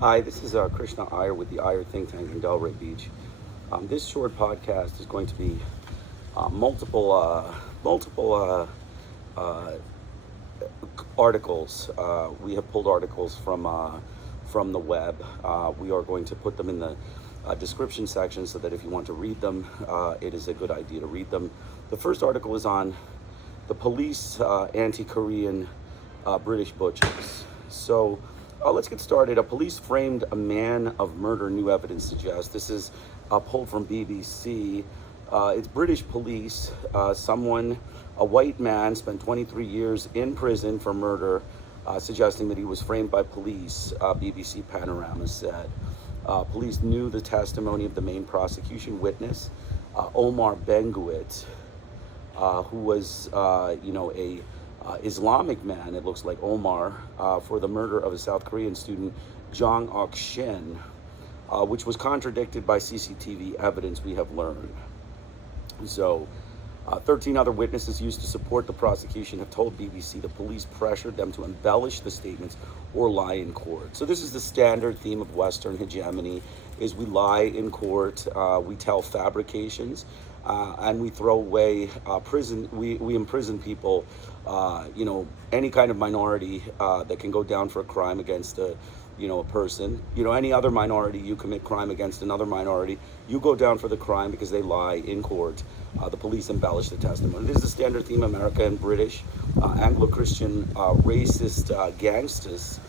Hi, this is Krishna Iyer with the Iyer Think Tank in Delray Beach. This short podcast is going to be multiple articles. We have pulled articles from the web. We are going to put them in the description section so that if you want to read them, it is a good idea to read them. The first article is on the police anti-Korean British butchers. So let's get started. A police framed a man of murder, new evidence suggests. This is pulled from BBC. It's British police. A white man, spent 23 years in prison for murder, suggesting that he was framed by police, BBC Panorama said. Police knew the testimony of the main prosecution witness, Omar Benguit, who was, a Islamic man, it looks like Omar, for the murder of a South Korean student, Jong Ok Shin, which was contradicted by CCTV evidence, we have learned. So, 13 other witnesses used to support the prosecution have told BBC the police pressured them to embellish the statements or lie in court. So this is the standard theme of Western hegemony, is we lie in court, we tell fabrications, and we throw away prison. We imprison people, any kind of minority that can go down for a crime against a person. Any other minority, you commit crime against another minority, you go down for the crime because they lie in court. The police embellish the testimony. This is the standard theme. America and British, Anglo-Christian, racist gangsters,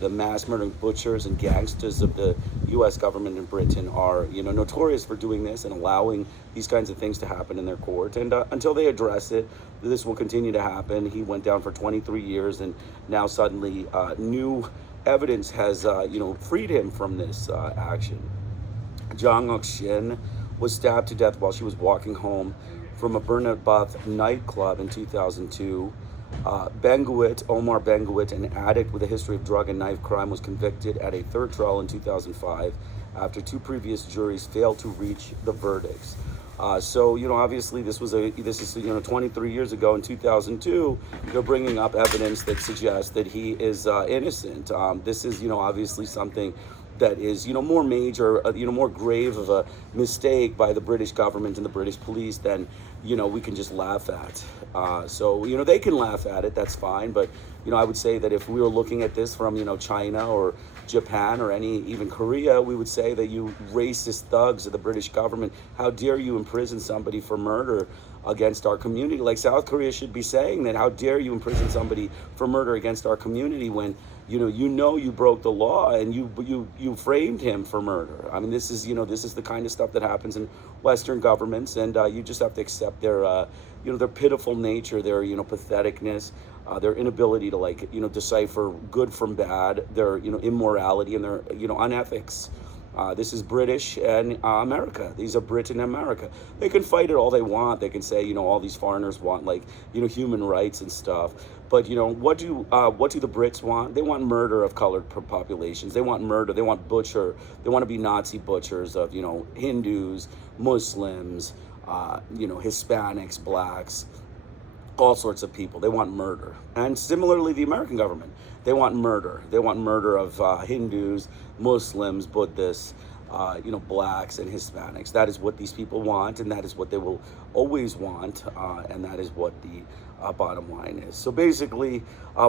the mass murdering butchers and gangsters of the U.S. government in Britain are, notorious for doing this and allowing these kinds of things to happen in their court. And until they address it, this will continue to happen. He went down for 23 years, and now suddenly new evidence has, freed him from this action. Jong Ok Shin was stabbed to death while she was walking home from a Bernabeth nightclub in 2002. Omar Benguit, an addict with a history of drug and knife crime, was convicted at a third trial in 2005 after two previous juries failed to reach the verdicts. Obviously this is 23 years ago in 2002. They're bringing up evidence that suggests that he is innocent. This is, obviously something that is, more major, more grave of a mistake by the British government and the British police than, we can just laugh at. They can laugh at it, that's fine. But, I would say that if we were looking at this from, China or Japan or even Korea, we would say that you racist thugs of the British government, how dare you imprison somebody for murder against our community? Like South Korea should be saying that, how dare you imprison somebody for murder against our community when you broke the law and you framed him for murder. I mean, this is the kind of stuff that happens in Western governments, and you just have to accept their their pitiful nature, their patheticness, their inability to decipher good from bad, their immorality and their unethics. This is British and America. These are Britain and America. They can fight it all they want. They can say, all these foreigners want human rights and stuff. But what do the Brits want? They want murder of colored populations. They want murder. They want butcher. They want to be Nazi butchers of Hindus, Muslims, Hispanics, blacks, all sorts of people. They want murder. And similarly, the American government, they want murder. They want murder of Hindus, Muslims, Buddhists, blacks and Hispanics. That is what these people want, and that is what they will always want, and that is what the bottom line is. So basically,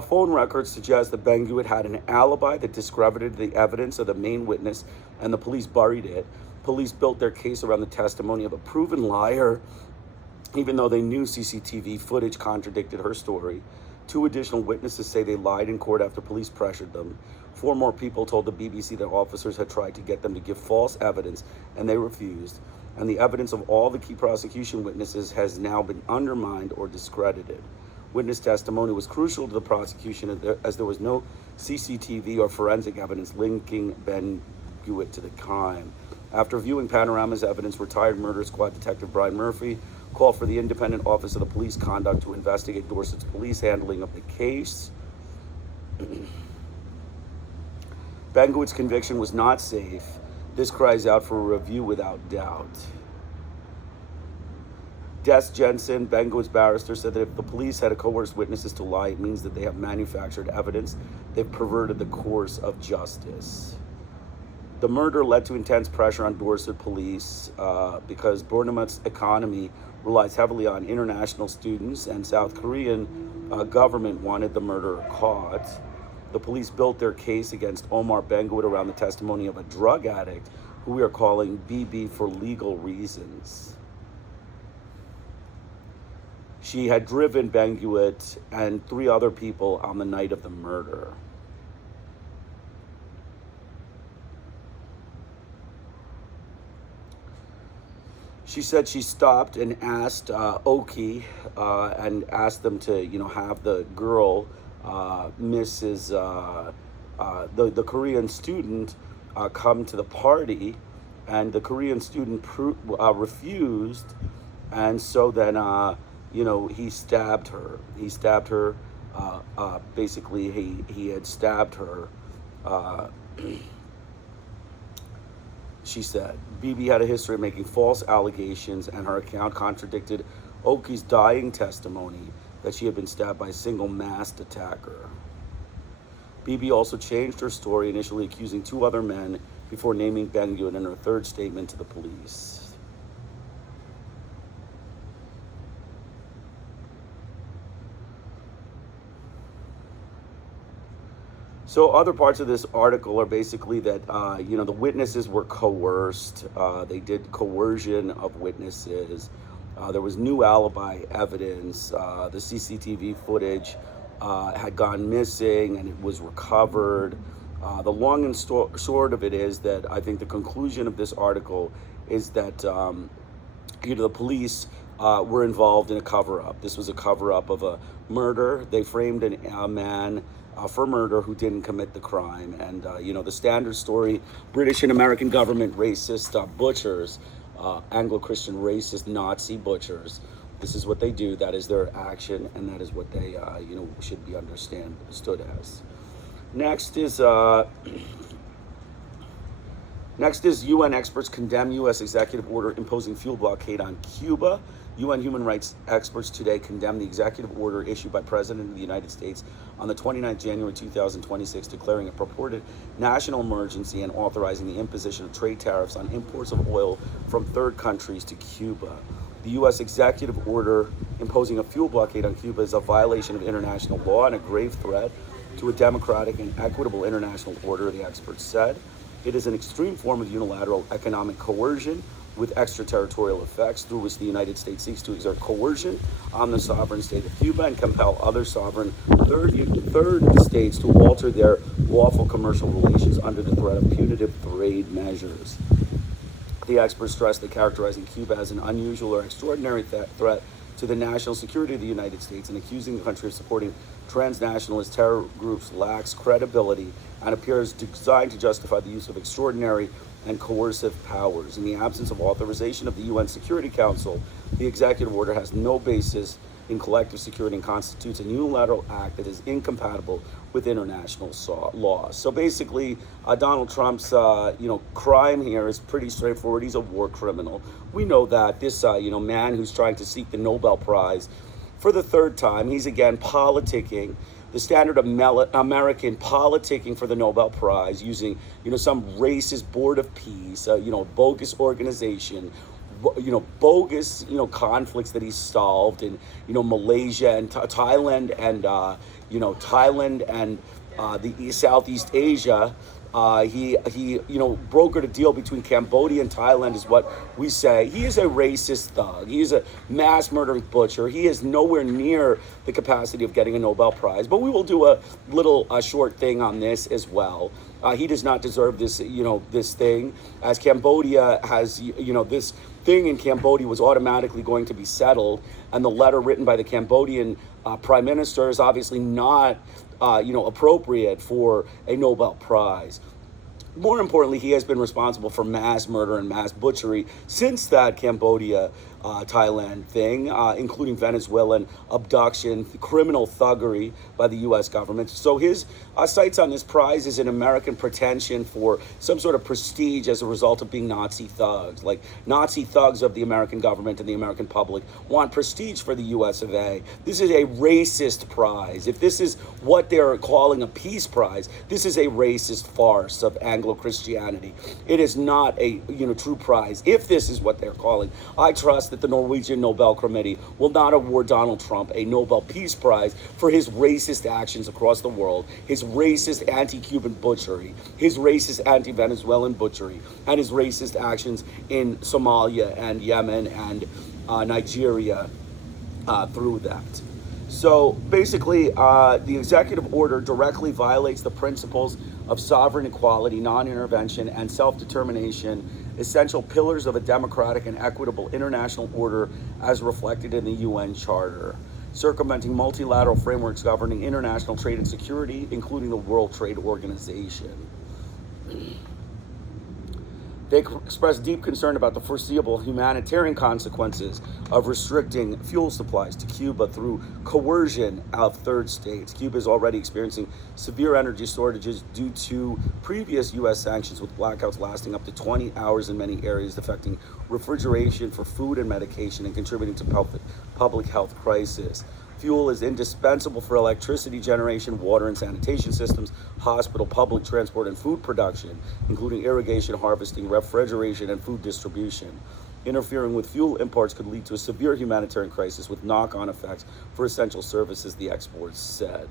phone records suggest that Benguit had an alibi that discredited the evidence of the main witness, and the police buried it. Police built their case around the testimony of a proven liar, even though they knew CCTV footage contradicted her story. Two additional witnesses say they lied in court after police pressured them. Four more people told the BBC that officers had tried to get them to give false evidence, and they refused. And the evidence of all the key prosecution witnesses has now been undermined or discredited. Witness testimony was crucial to the prosecution as there was no CCTV or forensic evidence linking Benguit to the crime. After viewing Panorama's evidence, retired murder squad detective Brian Murphy called for the independent office of the police conduct to investigate Dorset's police handling of the case. Benguit's conviction was not safe. This cries out for a review without doubt. Des Jensen, Benguit's barrister, said that if the police had coerced witnesses to lie, it means that they have manufactured evidence. They've perverted the course of justice. The murder led to intense pressure on Dorset police because Bournemouth's economy relies heavily on international students, and South Korean government wanted the murderer caught. The police built their case against Omar Benguit around the testimony of a drug addict who we are calling BB for legal reasons. She had driven Benguit and 3 other people on the night of the murder. She said she stopped and asked Oki and asked them to, have the girl, Mrs. The Korean student, come to the party, and the Korean student refused, and so then, he stabbed her. He stabbed her. Basically, he had stabbed her. She said Bibi had a history of making false allegations, and her account contradicted Oki's dying testimony that she had been stabbed by a single masked attacker. Bibi also changed her story, initially accusing 2 other men before naming Benguit in her 3rd statement to the police. So other parts of this article are basically that, the witnesses were coerced. They did coercion of witnesses. There was new alibi evidence. The CCTV footage had gone missing and it was recovered. The long and short of it is that I think the conclusion of this article is that, the police were involved in a cover-up. This was a cover-up of a murder. They framed a man for murder who didn't commit the crime. And, the standard story, British and American government racist butchers, Anglo-Christian racist Nazi butchers. This is what they do. That is their action, and that is what they, should be understood as. Next is UN experts condemn U.S. executive order imposing fuel blockade on Cuba. UN human rights experts today condemn the executive order issued by President of the United States on the 29th January 2026, declaring a purported national emergency and authorizing the imposition of trade tariffs on imports of oil from 3rd countries to Cuba. The U.S. executive order imposing a fuel blockade on Cuba is a violation of international law and a grave threat to a democratic and equitable international order, the experts said. It is an extreme form of unilateral economic coercion with extraterritorial effects through which the United States seeks to exert coercion on the sovereign state of Cuba and compel other sovereign third states to alter their lawful commercial relations under the threat of punitive trade measures. The experts stress that characterizing Cuba as an unusual or extraordinary threat to the national security of the United States and accusing the country of supporting transnationalist terror groups lacks credibility and appears designed to justify the use of extraordinary and coercive powers. In the absence of authorization of the UN Security Council, the executive order has no basis in collective security and constitutes a unilateral act that is incompatible with international law. So basically, Donald Trump's crime here is pretty straightforward. He's a war criminal. We know that. This man who's trying to seek the Nobel Prize for the 3rd time, he's again politicking the standard American politicking for the Nobel Prize using, some racist board of peace, bogus organization, bogus, conflicts that he's solved in, Malaysia and Thailand and, the Southeast Asia. He brokered a deal between Cambodia and Thailand is what we say. He is a racist thug. He is a mass murdering butcher. He is nowhere near the capacity of getting a Nobel Prize. But we will do a little short thing on this as well. He does not deserve this, this thing, as Cambodia has, this thing in Cambodia was automatically going to be settled, and the letter written by the Cambodian prime minister is obviously not appropriate for a Nobel Prize. More importantly, he has been responsible for mass murder and mass butchery since that Cambodia, Thailand thing, including Venezuelan abduction, criminal thuggery by the U.S. government. So his sights on this prize is an American pretension for some sort of prestige as a result of being Nazi thugs. Like Nazi thugs of the American government and the American public want prestige for the U.S. of A. This is a racist prize. If this is what they're calling a peace prize, this is a racist farce of Anglo-Christianity. It is not a true prize. If this is what they're calling, I trust that the Norwegian Nobel Committee will not award Donald Trump a Nobel Peace Prize for his racist actions across the world, his racist anti-Cuban butchery, his racist anti-Venezuelan butchery, and his racist actions in Somalia and Yemen and Nigeria through that. So basically, the executive order directly violates the principles of sovereign equality, non-intervention, and self-determination, essential pillars of a democratic and equitable international order as reflected in the UN Charter, circumventing multilateral frameworks governing international trade and security, including the World Trade Organization. They expressed deep concern about the foreseeable humanitarian consequences of restricting fuel supplies to Cuba through coercion of third states. Cuba is already experiencing severe energy shortages due to previous U.S. sanctions, with blackouts lasting up to 20 hours in many areas, affecting refrigeration for food and medication and contributing to public health crisis. Fuel is indispensable for electricity generation, water and sanitation systems, hospital, public transport, and food production, including irrigation, harvesting, refrigeration, and food distribution. Interfering with fuel imports could lead to a severe humanitarian crisis with knock-on effects for essential services, the experts said.